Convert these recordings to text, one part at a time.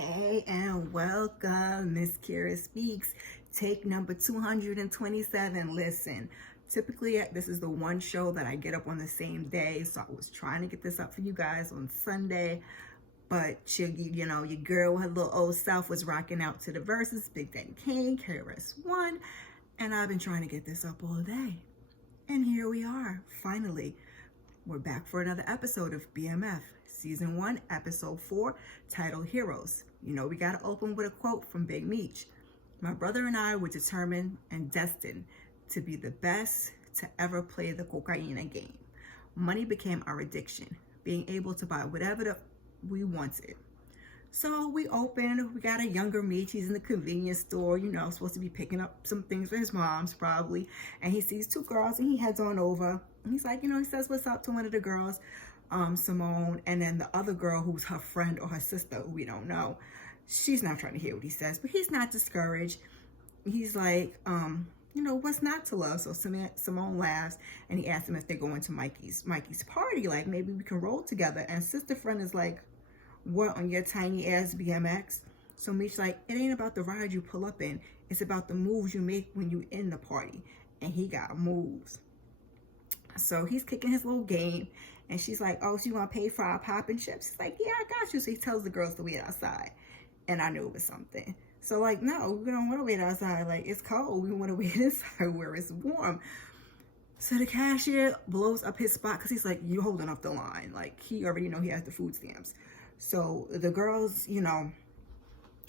Hey and welcome, Miss Kira Speaks, take number 227. Listen, typically this is the one show that I get up on the same day, so I was trying to get this up for you guys on Sunday, but your girl, her little old self was rocking out to the verses, Big Daddy Kane, KRS-One, and I've been trying to get this up all day. And here we are, finally. We're back for another episode of BMF, Season 1, Episode 4, titled Heroes. You know, we gotta open with a quote from Big Meech. My brother and I were determined and destined to be the best to ever play the cocaína game. Money became our addiction, being able to buy whatever we wanted. So we opened, we got a younger Meech, he's in the convenience store, supposed to be picking up some things for his mom's probably. And he sees two girls and he heads on over. And he's like, he says what's up to one of the girls, Simone, and then the other girl who's her friend or her sister, who we don't know. She's not trying to hear what he says, but he's not discouraged. He's like, what's not to love? So Simone laughs and he asks him if they're going to Mikey's party, like maybe we can roll together. And sister friend is like, what, on your tiny ass BMX? So Meech's like, it ain't about the ride you pull up in, it's about the moves you make when you in the party. And he got moves. So he's kicking his little game, and she's like, oh, so you want to pay for our popping chips? He's like, yeah, I got you. So he tells the girls to wait outside, and I knew it was something. So like, no, we don't want to wait outside. Like, it's cold. We want to wait inside where it's warm. So the cashier blows up his spot because he's like, you holding up the line. Like, he already know he has the food stamps. So the girls,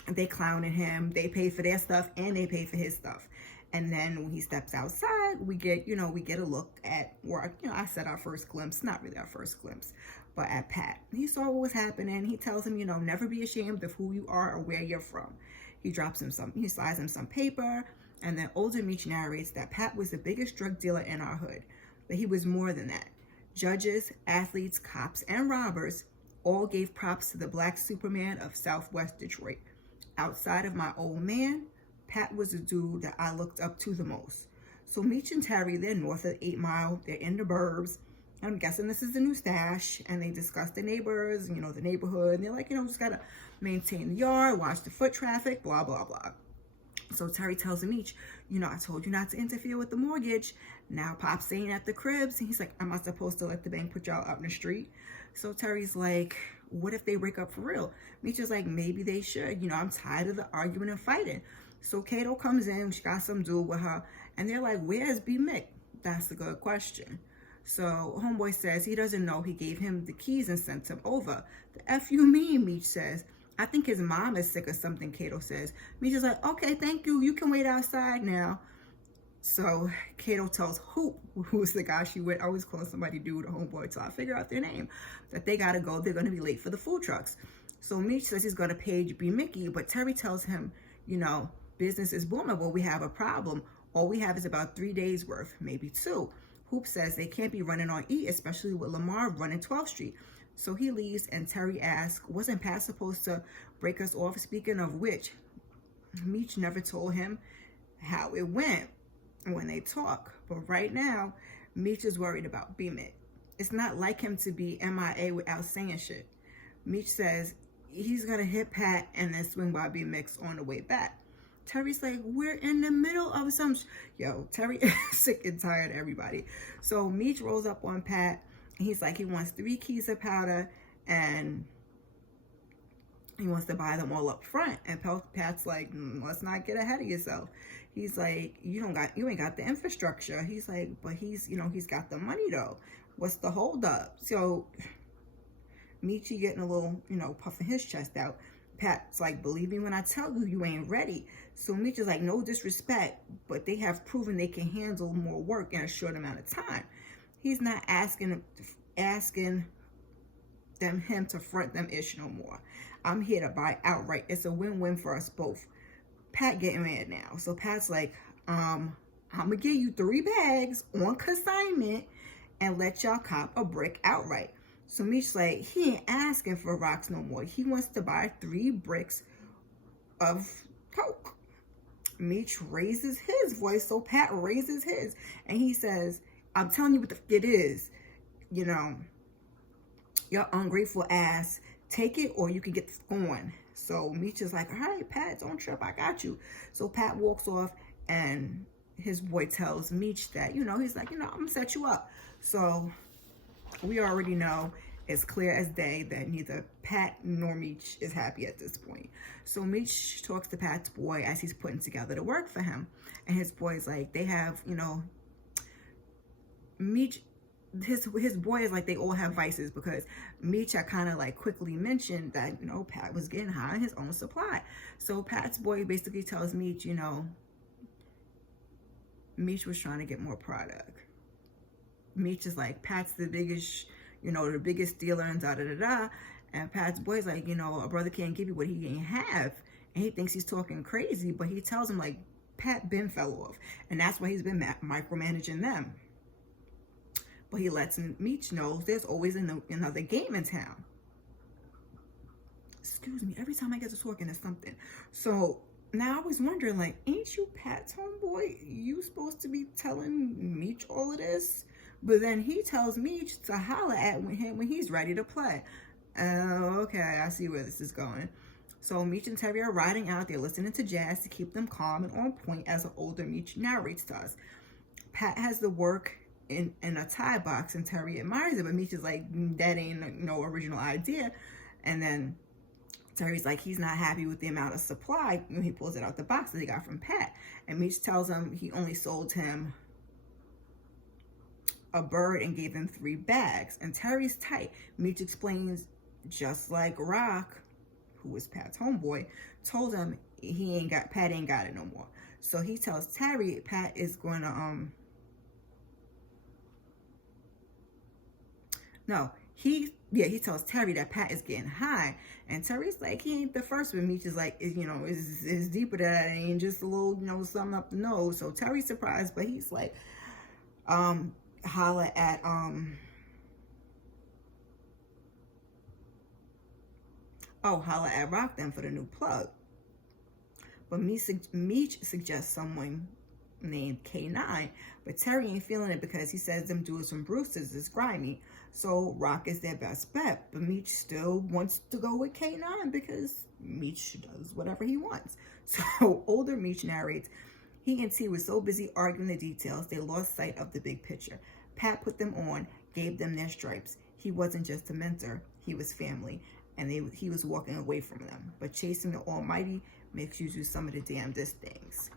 they clowning him. They pay for their stuff and they pay for his stuff. And then when he steps outside, we get a look at where, I said our first glimpse, not really our first glimpse, but at Pat. He saw what was happening. He tells him, never be ashamed of who you are or where you're from. He slides him some paper, and then older Meech narrates that Pat was the biggest drug dealer in our hood, but he was more than that. Judges, athletes, cops, and robbers all gave props to the Black Superman of Southwest Detroit. Outside of my old man, Pat was the dude that I looked up to the most. So Meech and Terry, they're north of 8 Mile. They're in the burbs. I'm guessing this is the new stash. And they discuss the neighbors, the neighborhood. And they're like, just got to maintain the yard, watch the foot traffic, blah, blah, blah. So Terry tells Meech, I told you not to interfere with the mortgage. Now Pop's staying at the cribs. And he's like, am I supposed to let the bank put y'all out in the street? So Terry's like, what if they break up for real? Meech is like, maybe they should. I'm tired of the arguing and fighting. So Kato comes in, she got some dude with her, and they're like, where's B-Mick? That's a good question. So homeboy says he doesn't know. He gave him the keys and sent him over. The F you mean, Meech says. I think his mom is sick or something, Kato says. Meech is like, okay, thank you. You can wait outside now. So Kato tells Hoop, who's the guy she went, I always call somebody dude or homeboy till I figure out their name, that they gotta go. They're gonna be late for the food trucks. So Meech says he's gonna page B-Mickie, but Terry tells him, business is booming. Well, we have a problem. All we have is about 3 days worth, maybe 2. Hoop says they can't be running on E, especially with Lamar running 12th Street. So he leaves, and Terry asks, wasn't Pat supposed to break us off? Speaking of which, Meech never told him how it went when they talk. But right now, Meech is worried about B-Mick. It's not like him to be MIA without saying shit. Meech says he's gonna hit Pat and then swing by B-Mick's on the way back. Terry's like, we're in the middle of some Terry is sick and tired of everybody. So Meech rolls up on Pat, and he's like, he wants 3 keys of powder, and he wants to buy them all up front. And Pat's like, let's not get ahead of yourself. He's like, you ain't got the infrastructure. He's like, but he's got the money though. What's the hold up? So Meechy getting a little, puffing his chest out. Pat's like, believe me when I tell you, you ain't ready. So Meech is like, no disrespect, but they have proven they can handle more work in a short amount of time. He's not asking him to front them ish no more. I'm here to buy outright. It's a win-win for us both. Pat getting mad now. So Pat's like, I'm gonna give you 3 bags on consignment and let y'all cop a brick outright. So Meech's like, he ain't asking for rocks no more. He wants to buy 3 bricks of coke. Meech raises his voice, so Pat raises his. And he says, I'm telling you what the it is. Your ungrateful ass take it or you can get going. So Meech is like, all right, Pat, don't trip, I got you. So Pat walks off, and his boy tells Meech that, he's like, I'm gonna set you up. So we already know, it's clear as day, that neither Pat nor Meech is happy at this point. So Meech talks to Pat's boy as he's putting together the work for him. And his boy's like, they have, Meech, his boy is like, they all have vices, because Meech had kind of like quickly mentioned that, Pat was getting high on his own supply. So Pat's boy basically tells Meech, Meech was trying to get more product. Meech is like, Pat's the biggest, the biggest dealer, and da-da-da-da. And Pat's boy's like, a brother can't give you what he ain't have. And he thinks he's talking crazy, but he tells him, like, Pat Ben fell off. And that's why he's been micromanaging them. But he lets Meech know there's always another game in town. Excuse me, every time I get to talking, there's something. So now I was wondering, like, ain't you Pat's homeboy? You supposed to be telling Meech all of this? But then he tells Meech to holler at him when he's ready to play. Okay, I see where this is going. So Meech and Terry are riding out. They're listening to jazz to keep them calm and on point as an older Meech narrates to us. Pat has the work in a tie box, and Terry admires it, but Meech is like, that ain't no original idea. And then Terry's like, he's not happy with the amount of supply when he pulls it out the box that he got from Pat. And Meech tells him he only sold him a bird and gave him 3 bags. And Terry's tight. Meech explains, just like Rock, who was Pat's homeboy, told him Pat ain't got it no more. So he tells Terry Pat is going to he tells Terry that Pat is getting high, and Terry's like, he ain't the first one. Meech is like, it's deeper than that. It ain't just a little, something up the nose. So Terry's surprised, but he's like, holler at Rock then for the new plug. But Meech suggests someone named K9, but Terry ain't feeling it because he says them dudes from Brewster's is grimy. So Rock is their best bet, but Meech still wants to go with K9 because Meech does whatever he wants. So older Meech narrates, he and T were so busy arguing the details, they lost sight of the big picture. Pat put them on, gave them their stripes. He wasn't just a mentor, he was family, and he was walking away from them. But chasing the almighty makes you do some of the damnedest things.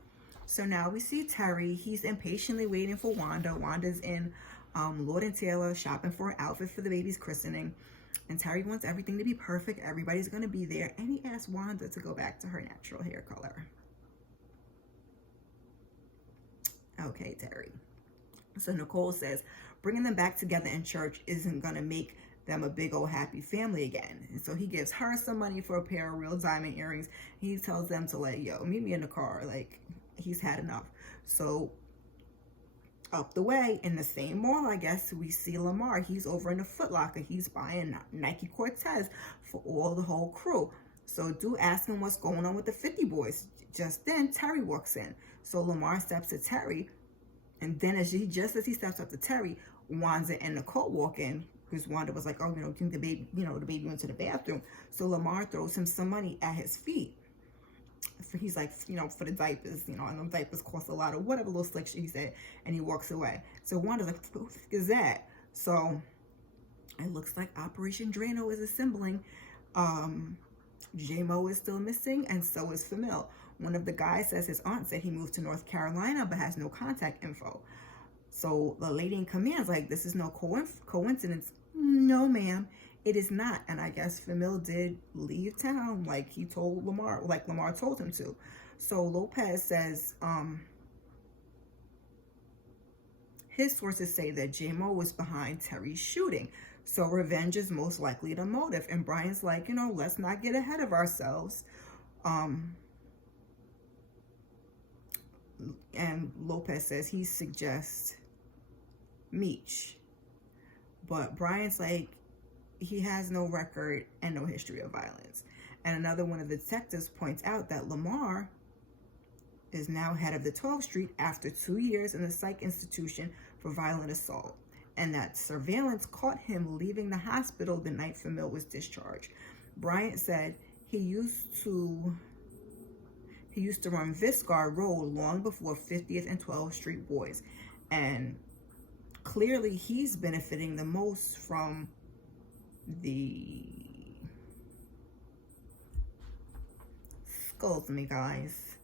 So now we see Terry. He's impatiently waiting for Wanda. Wanda's in Lord & Taylor shopping for an outfit for the baby's christening. And Terry wants everything to be perfect. Everybody's going to be there. And he asks Wanda to go back to her natural hair color. Okay, Terry. So Nicole says, bringing them back together in church isn't going to make them a big old happy family again. And so he gives her some money for a pair of real diamond earrings. He tells them to like, meet me in the car. Like, he's had enough. So up the way in the same mall, I guess, we see Lamar. He's over in the Foot Locker. He's buying Nike Cortez for the whole crew. So do ask him what's going on with the 50 boys. Just then Terry walks in. So Lamar steps to Terry, and then just as he steps up to Terry, Wanda and Nicole walk in, because Wanda was like, think the baby, the baby went to the bathroom. So Lamar throws him some money at his feet. He's like, for the diapers, and them diapers cost a lot, or whatever little slick shit he said, and he walks away. So Wanda's like, what the fuck is that? So it looks like Operation DRANO is assembling. J-Mo is still missing, and so is Famil. One of the guys says his aunt said he moved to North Carolina, but has no contact info. So the lady in command's like, this is no coincidence. No, ma'am, it is not. And I guess Famil did leave town, like he told Lamar, like Lamar told him to. So Lopez says, his sources say that J-Mo was behind Terry's shooting. So revenge is most likely the motive. And Brian's like, let's not get ahead of ourselves. And Lopez says he suggests Meech. But Brian's like, he has no record and no history of violence. And another one of the detectives points out that Lamar is now head of the 12th Street after 2 years in the psych institution for violent assault, and that surveillance caught him leaving the hospital the night Famil was discharged. Bryant said he used to run Viscard Road long before 50th and 12th Street Boys, and clearly he's benefiting the most from the, excuse me guys,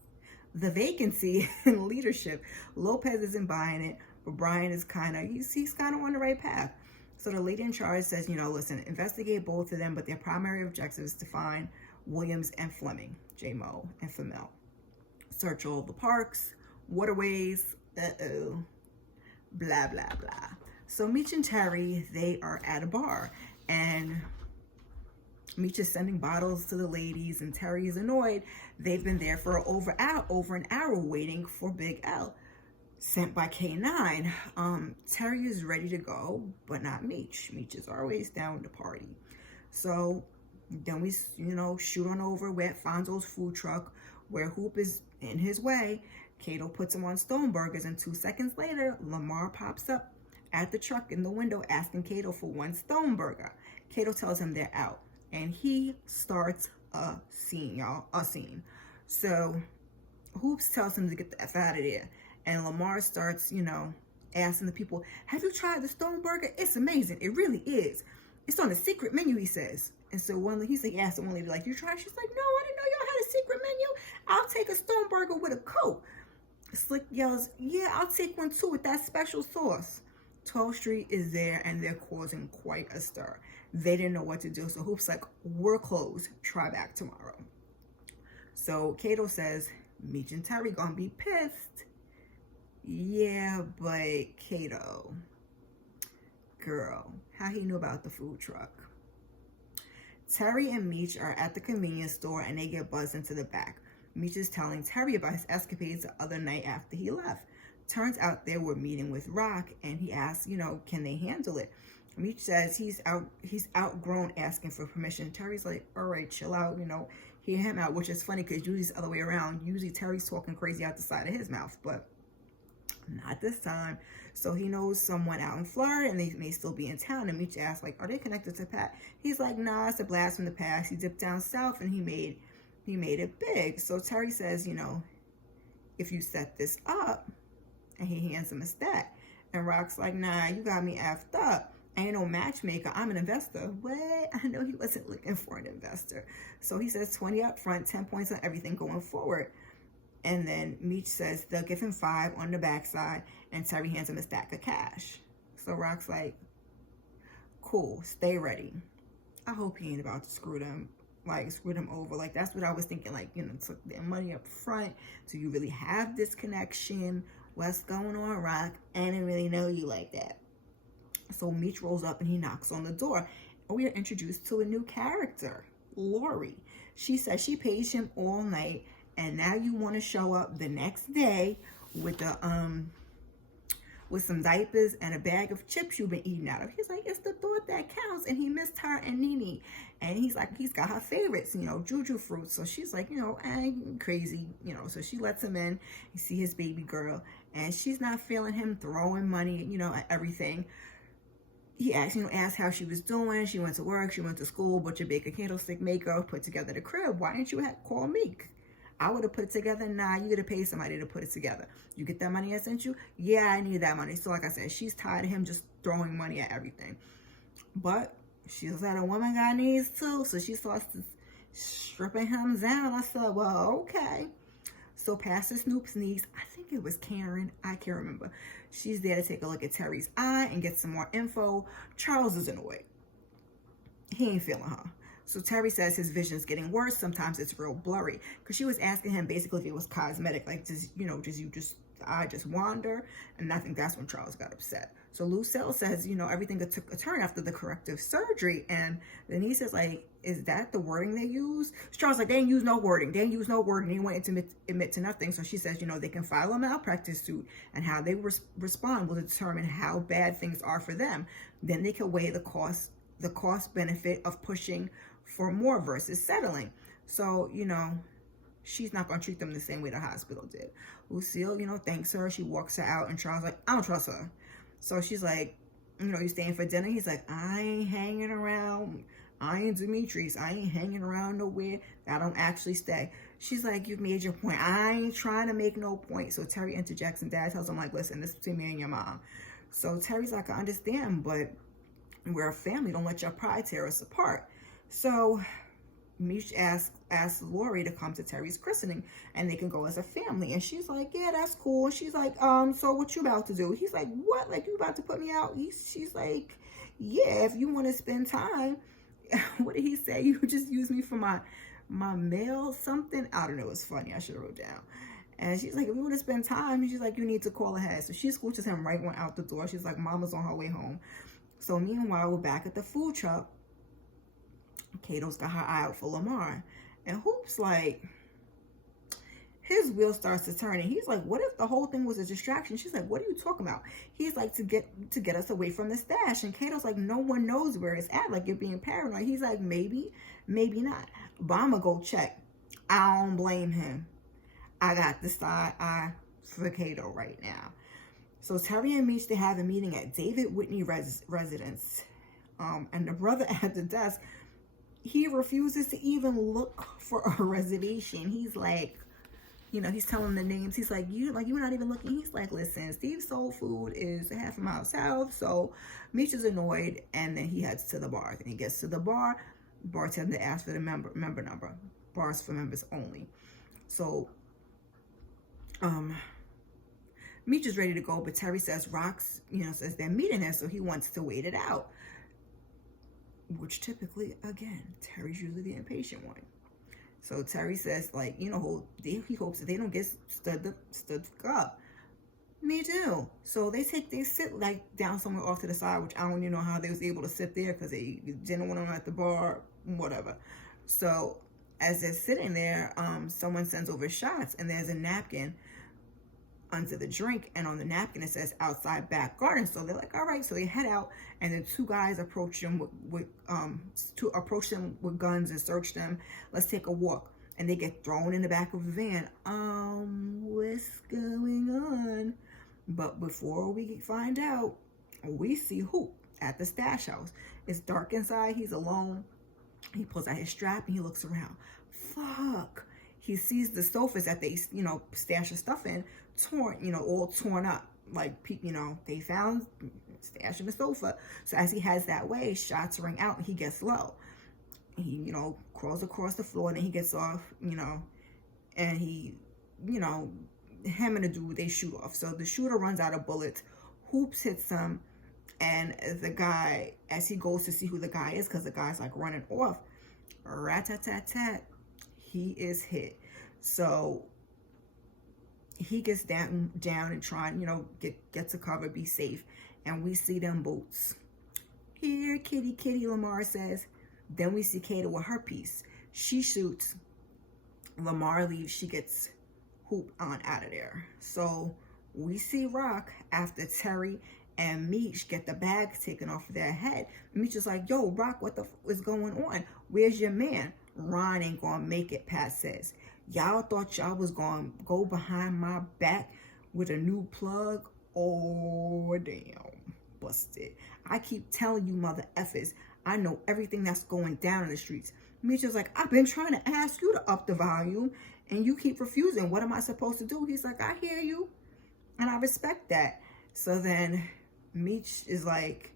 the vacancy in leadership. Lopez isn't buying it, but Brian is kind of, he's kind of on the right path. So the lady in charge says, listen, investigate both of them, but their primary objective is to find Williams and Fleming, J-Mo and Flamel. Search all the parks, waterways, blah, blah, blah. So Meech and Terry, they are at a bar, and Meech is sending bottles to the ladies, and Terry is annoyed. They've been there for over an hour waiting for Big L, sent by K9. Terry is ready to go, but not Meech. Meech is always down to party. So then we, shoot on over. We're at Fonzo's food truck, where Hoop is in his way. Kato puts him on Stone Burgers, and 2 seconds later, Lamar pops up at the truck in the window asking Kato for 1 Stone Burger. Kato tells him they're out, and he starts a scene, y'all, a scene. So Hoops tells him to get the F out of there, and Lamar starts, asking the people, have you tried the Stone Burger? It's amazing. It really is. It's on a secret menu, he says. And so he asked the one lady, like, you tried? She's like, no, I didn't know y'all had a secret menu. I'll take a Stone Burger with a Coke. Slick yells, yeah, I'll take one too with that special sauce. 12th Street is there, and they're causing quite a stir. They didn't know what to do, so Hoop's like, we're closed. Try back tomorrow. So Kato says, Meech and Terry gonna be pissed. Yeah, but Kato, girl, how he knew about the food truck? Terry and Meech are at the convenience store, and they get buzzed into the back. Meech is telling Terry about his escapades the other night after he left. Turns out they were meeting with Rock, and he asks, can they handle it? Meech says he's outgrown asking for permission. Terry's like, all right, chill out, hear him out, which is funny because usually it's the other way around. Usually Terry's talking crazy out the side of his mouth, but not this time. So he knows someone out in Florida, and they may still be in town. And Meech asks, like, are they connected to Pat? He's like, nah, it's a blast from the past. He dipped down south, and he made it big. So Terry says, if you set this up, and he hands him a stack. And Rock's like, nah, you got me effed up. I ain't no matchmaker. I'm an investor. What? I know he wasn't looking for an investor. So he says 20 up front, 10 points on everything going forward. And then Meech says they'll give him 5 on the backside, and Terry hands him a stack of cash. So Rock's like, cool, stay ready. I hope he ain't about to screw them over. Like, that's what I was thinking. Like, took their money up front. Do you really have this connection? What's going on, Rock? I didn't really know you like that. So Meech rolls up and he knocks on the door. And we are introduced to a new character, Lori. She says she pays him all night, and now you want to show up the next day with with some diapers and a bag of chips you've been eating out of. He's like, it's the thought that counts. And he missed her and Nene. And he's like, he's got her favorites, juju fruits. So she's like, I'm crazy, so she lets him in. You see his baby girl, and she's not feeling him throwing money, at everything. He asked how she was doing. She went to work, she went to school, butcher, baker, candlestick maker, put together the crib. Why didn't you call me? I would have put it together. Nah, you got to pay somebody to put it together. You get that money I sent you? Yeah, I need that money. So like I said, she's tired of him just throwing money at everything. But she said a woman got needs too. So she starts stripping him down. I said, well, okay. So Pastor Snoop sneaks. I think it was Karen. I can't remember. She's there to take a look at Terry's eye and get some more info. Charles is annoyed. He ain't feeling her. So Terry says his vision's getting worse. Sometimes it's real blurry. Because she was asking him basically if it was cosmetic. Like, I just wander? And I think that's when Charles got upset. So Lucille says, everything took a turn after the corrective surgery. And then he says, like, is that the wording they use? Charles like, they ain't use no wording. They wanted to admit to nothing. So she says, they can file a malpractice suit, and how they respond will determine how bad things are for them. Then they can weigh the cost benefit of pushing for more versus settling. So, she's not going to treat them the same way the hospital did. Lucille, thanks her. She walks her out, and Charles like, I don't trust her. So she's like, you staying for dinner? He's like, I ain't hanging around. I ain't Demetrius. I ain't hanging around nowhere. I don't actually stay. She's like, you've made your point. I ain't trying to make no point. So Terry interjects and Dad tells him, like, listen, this is between me and your mom. So Terry's like, I understand, but we're a family. Don't let your pride tear us apart. So Meech asks Lori to come to Terry's christening and they can go as a family. And she's like, yeah, that's cool. And she's like, so what you about to do? He's like, what? Like, you about to put me out? She's like, yeah, if you want to spend time. What did he say? You just use me for my mail something? I don't know. It's funny. I should have wrote down. And she's like, if you want to spend time, she's like, you need to call ahead. So she scooches him right one out the door. She's like, Mama's on her way home. So meanwhile, we're back at the food truck. Kato's got her eye out for Lamar. And Hoop's like, his wheel starts to turn. And he's like, what if the whole thing was a distraction? She's like, what are you talking about? He's like, to get us away from the stash. And Kato's like, no one knows where it's at. Like, you're being paranoid. He's like, maybe, maybe not. But I'm going to go check. I don't blame him. I got the side eye for Kato right now. So Terry and Meech, they have a meeting at David Whitney residence. And the brother at the desk, he refuses to even look for a reservation. He's like, you know, he's telling the names. He's like, you're not even looking. He's like, listen, Steve's Soul Food is a half a mile south. So Meech is annoyed, and then he heads to the bar. Then he gets to the bar. Bartender asks for the member number. Bars for members only. So Meech is ready to go, but Terry says Rox, says they're meeting there, so he wants to wait it out. Which typically, again, Terry's usually the impatient one. So Terry says, like, he hopes that they don't get stood up. Me too. So they sit like down somewhere off to the side, which I don't even know how they was able to sit there because they didn't want them at the bar, whatever. So as they're sitting there, someone sends over shots, and there's a napkin under the drink, and on the napkin it says outside back garden. So they're like, all right. So they head out, and then two guys approach them with guns and search them. Let's take a walk. And they get thrown in the back of a van. What's going on? But before we find out, we see Hoop at the stash house. It's dark inside. He's alone. He pulls out his strap and he looks around. Fuck. He sees the sofas that they, stash the stuff in, torn, all torn up. Like, they found stash in the sofa. So as he heads that way, shots ring out and he gets low. He, crawls across the floor, and then he gets off, and he, him and the dude, they shoot off. So the shooter runs out of bullets. Hoops hits him, and the guy, as he goes to see who the guy is, because the guy's like running off, rat-tat-tat-tat, he is hit. So he gets down and trying, get to cover, be safe. And we see them boots. Here, kitty, kitty, Lamar says. Then we see Kato with her piece. She shoots. Lamar leaves. She gets Hoop on out of there. So we see Rock after Terry and Meech get the bag taken off of their head. Meech is like, yo, Rock, what the is going on? Where's your man? Ron ain't gonna make it, Pat says. Y'all thought y'all was gonna go behind my back with a new plug? Oh, damn. Busted. I keep telling you, mother effers, I know everything that's going down in the streets. Meech is like, I've been trying to ask you to up the volume, and you keep refusing. What am I supposed to do? He's like, I hear you, and I respect that. So then Meech is like,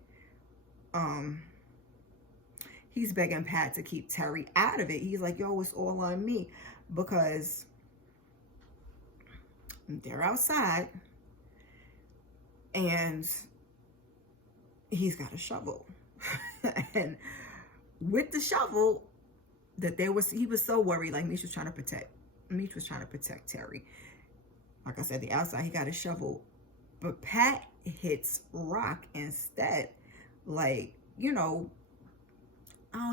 he's begging Pat to keep Terry out of it. He's like, yo, it's all on me, because they're outside, and he's got a shovel. And with the shovel, he was so worried. Like, Meech was trying to protect Terry. Like I said, the outside, he got a shovel, but Pat hits Rock instead. Like, I don't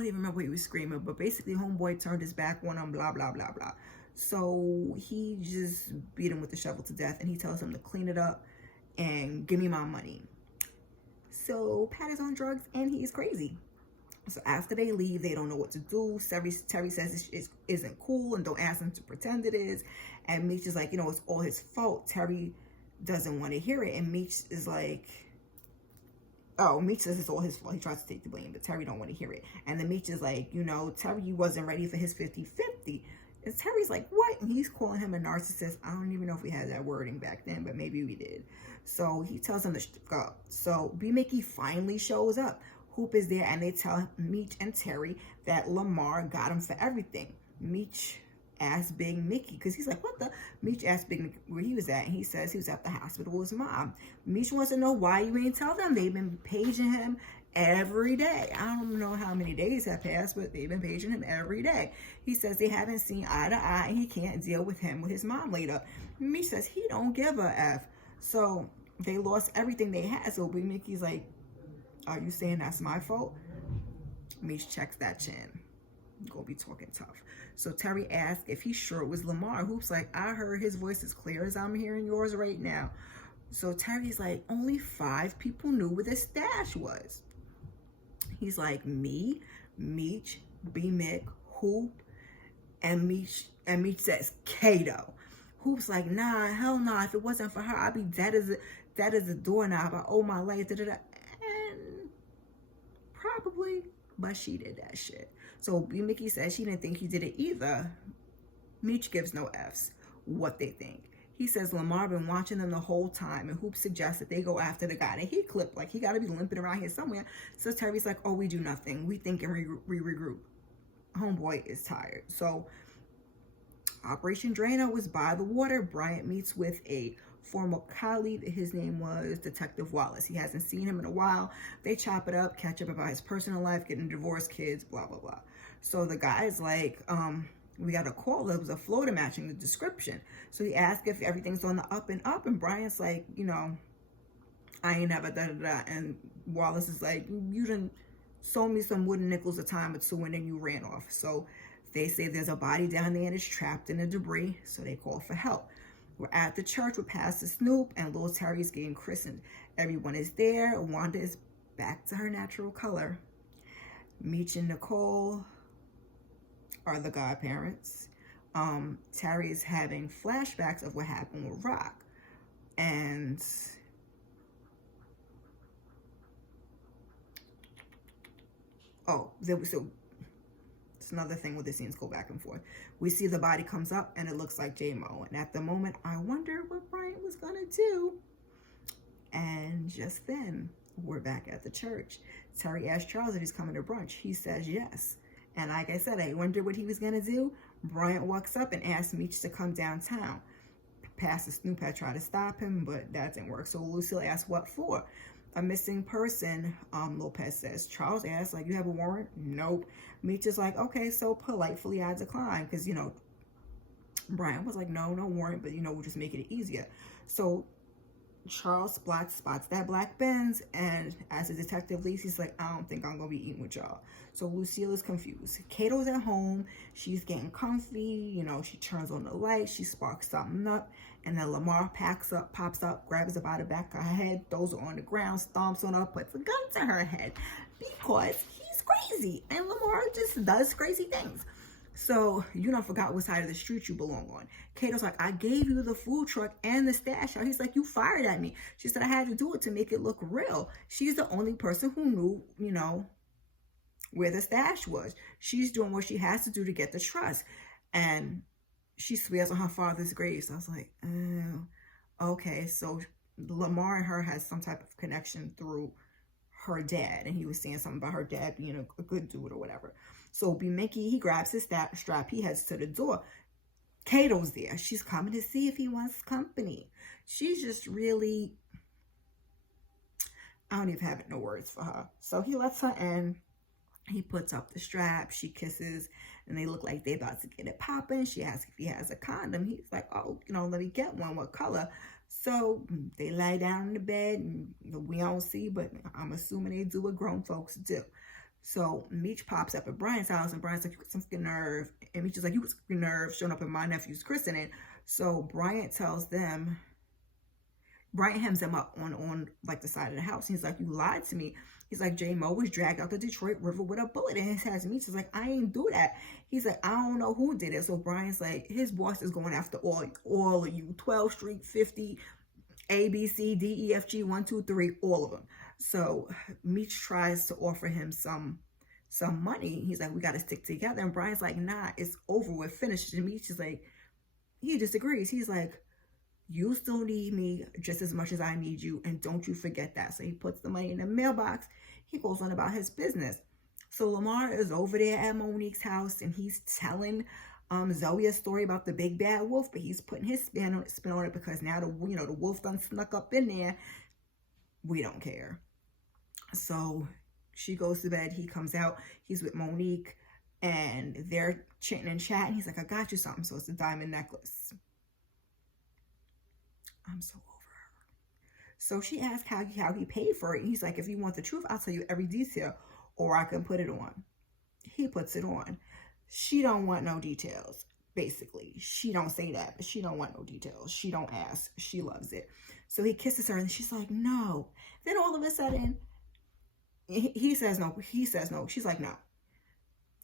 even remember what he was screaming, but basically homeboy turned his back on him, blah, blah, blah, blah. So he just beat him with the shovel to death, and he tells him to clean it up and give me my money. So Pat is on drugs, and he is crazy. So after they leave, they don't know what to do. Terry says it isn't cool, and don't ask him to pretend it is. And Meech is like, it's all his fault. Terry doesn't want to hear it. And Meech is like, oh, Meech says it's all his fault. He tries to take the blame, but Terry don't want to hear it. And then Meech is like, you know, Terry wasn't ready for his 50-50. And Terry's like, what? And he's calling him a narcissist. I don't even know if we had that wording back then, but maybe we did. So he tells him to go. So B-Mickie finally shows up. Hoop is there, and they tell Meech and Terry that Lamar got him for everything. Meech asks Big Mickey, because he's like, what the? Meech asked Big Mickey where he was at, and he says he was at the hospital with his mom. Meech wants to know why you ain't tell them. They've been paging him every day. I don't know how many days have passed, but they've been paging him every day. He says they haven't seen eye to eye, and he can't deal with him with his mom laid up. Meech says he don't give a F. So they lost everything they had. So Big Mickey's like, are you saying that's my fault? Meech checks that chin. Gonna be talking tough. So Terry asks if he's sure it was Lamar. Hoop's like, I heard his voice as clear as I'm hearing yours right now. So Terry's like, only 5 people knew where the stash was. He's like, me, Meech, B-Mickie, Hoop, and Meech says Kato. Hoop's like, nah, hell nah. If it wasn't for her, I'd be dead as a doorknob. I owe my life. Da, da, da. And probably, but she did that shit. So B-Mickie says she didn't think he did it either. Meech gives no F's what they think. He says Lamar been watching them the whole time, and Hoop suggests that they go after the guy that he clipped. Like, he got to be limping around here somewhere. So Terry's like, oh, we do nothing. We think and regroup. Homeboy is tired. So Operation DRANO was by the water. Bryant meets with a former colleague. His name was Detective Wallace. He hasn't seen him in a while. They chop it up, catch up about his personal life, getting divorced, kids, blah, blah, blah. So the guy's like, we got a call. There was a floater matching the description. So he asked if everything's on the up and up. And Bryant's like, you know, I ain't never da-da-da. And Wallace is like, you done sold me some wooden nickels a time or two, and then you ran off. So they say there's a body down there and it's trapped in the debris. So they call for help. We're at the church with Pastor Snoop, and little Terry's getting christened. Everyone is there. Wanda is back to her natural color. Meech and Nicole are the godparents. Terry is having flashbacks of what happened with Rock. And it's another thing where the scenes go back and forth. We see the body comes up and it looks like J-Mo. And at the moment, I wonder what Bryant was gonna do. And just then, we're back at the church. Terry asks Charles if he's coming to brunch. He says yes. And like I said, I wondered what he was gonna do. Bryant walks up and asks Meech to come downtown. Pastor Snoop had tried to stop him, but that didn't work. So Lucille asks what for. A missing person, Lopez says. Charles asks, like, you have a warrant? Nope. Meech is like, okay, so politely I decline. Because, you know, Bryant was like, no warrant, but, you know, we'll just make it easier. So Charles spots that black Benz, and as the detective leaves, he's like, I don't think I'm gonna be eating with y'all. So Lucille is confused. Kato's at home, she's getting comfy, you know, she turns on the light, she sparks something up, and then Lamar pops up, grabs her by the back of her head, throws her on the ground, stomps on her, puts a gun to her head, because he's crazy, and Lamar just does crazy things. So you don't forgot what side of the street you belong on. Kato's like, I gave you the food truck and the stash out. He's like, you fired at me. She said, I had to do it to make it look real. She's the only person who knew, you know, where the stash was. She's doing what she has to do to get the trust. And she swears on her father's grave. So I was like, oh, okay. So Lamar and her has some type of connection through her dad. And he was saying something about her dad being a good dude or whatever. So B-Mickie, he grabs his strap, he heads to the door. Kato's there. She's coming to see if he wants company. She's just really, I don't even have no words for her. So he lets her in. He puts up the strap. She kisses, and they look like they're about to get it popping. She asks if he has a condom. He's like, oh, you know, let me get one. What color? So they lie down in the bed, and we don't see, but I'm assuming they do what grown folks do. So Meech pops up at Bryant's house, and Bryant's like, you got some fucking nerve. And Meech is like, you got some fucking nerve showing up in my nephew's christening. So Bryant tells them, Bryant hems them up on like the side of the house. He's like, you lied to me. He's like, J-Mo was dragged out the Detroit River with a bullet in his head. Meech is like, I ain't do that. He's like, I don't know who did it. So Bryant's like, his boss is going after all of you. 12th Street, 50, A, B, C, D, E, F, G, 1, 2, 3, all of them. So Meech tries to offer him some money. He's like, we got to stick together. And Brian's like, nah, it's over with, finished. And Meech is like, he disagrees. He's like, you still need me just as much as I need you, and don't you forget that. So he puts the money in the mailbox. He goes on about his business. So Lamar is over there at Monique's house, and he's telling Zoe a story about the big bad wolf, but he's putting his spin on it because now the wolf done snuck up in there. We don't care. So she goes to bed. He comes out. He's with Monique, and they're chitting and chatting. He's like, I got you something. So it's a diamond necklace. I'm so over her. So she asked how he paid for it. He's like, if you want the truth, I'll tell you every detail, or I can put it on. He puts it on. She don't want no details. Basically, she don't say that, but she don't want no details. She don't ask. She loves it. So he kisses her, and she's like, no. Then all of a sudden, he says no. He says no. She's like, no.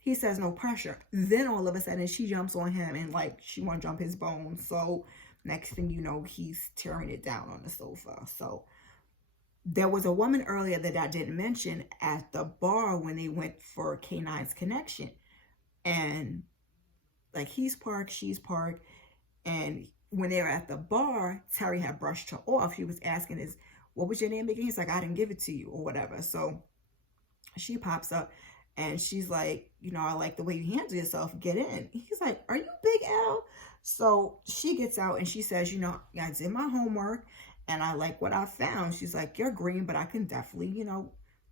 He says no pressure. Then all of a sudden, she jumps on him, and like she want to jump his bones. So next thing you know, he's tearing it down on the sofa. So there was a woman earlier that I didn't mention at the bar when they went for K9's connection. And like he's parked, she's parked. And when they were at the bar, Terry had brushed her off. He was asking what was your name again? He's like, I didn't give it to you or whatever. So she pops up and she's like, I like the way you handle yourself. Get in. He's like, are you Big L? So she gets out and she says, I did my homework and I like what I found. She's like, you're green, but I can definitely,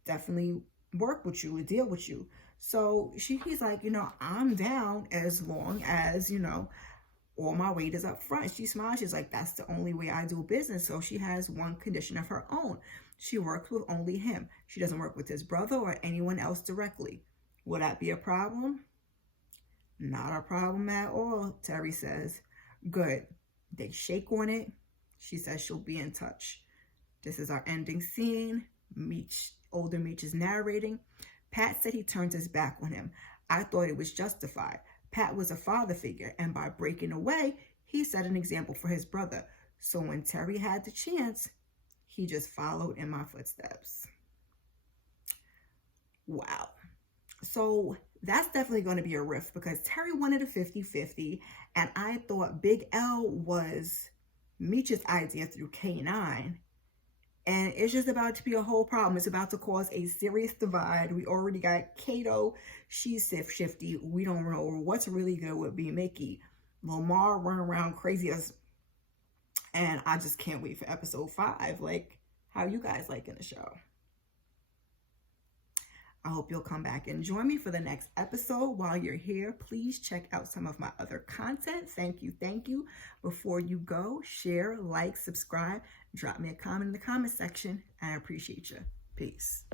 definitely work with you and deal with you. So he's like, I'm down as long as, all my weight is up front. She smiles. She's like, that's the only way I do business. So she has one condition of her own. She works with only him. She doesn't work with his brother or anyone else directly. Will that be a problem? Not a problem at all, Terry says. Good. They shake on it. She says she'll be in touch. This is our ending scene. Older Meech is narrating. Pat said he turned his back on him. I thought it was justified. Pat was a father figure, and by breaking away, he set an example for his brother. So when Terry had the chance, he just followed in my footsteps. Wow. So that's definitely going to be a rift because Terry wanted a 50-50, and I thought Big L was Meech's idea through K9. And it's just about to be a whole problem. It's about to cause a serious divide. We already got Kato. She's shifty. We don't know what's really good with B-Mickie. Lamar running around crazy as... And I just can't wait for episode 5. Like, how you guys liking the show? I hope you'll come back and join me for the next episode. While you're here, please check out some of my other content. Thank you. Before you go, share, like, subscribe, drop me a comment in the comment section. I appreciate you. Peace.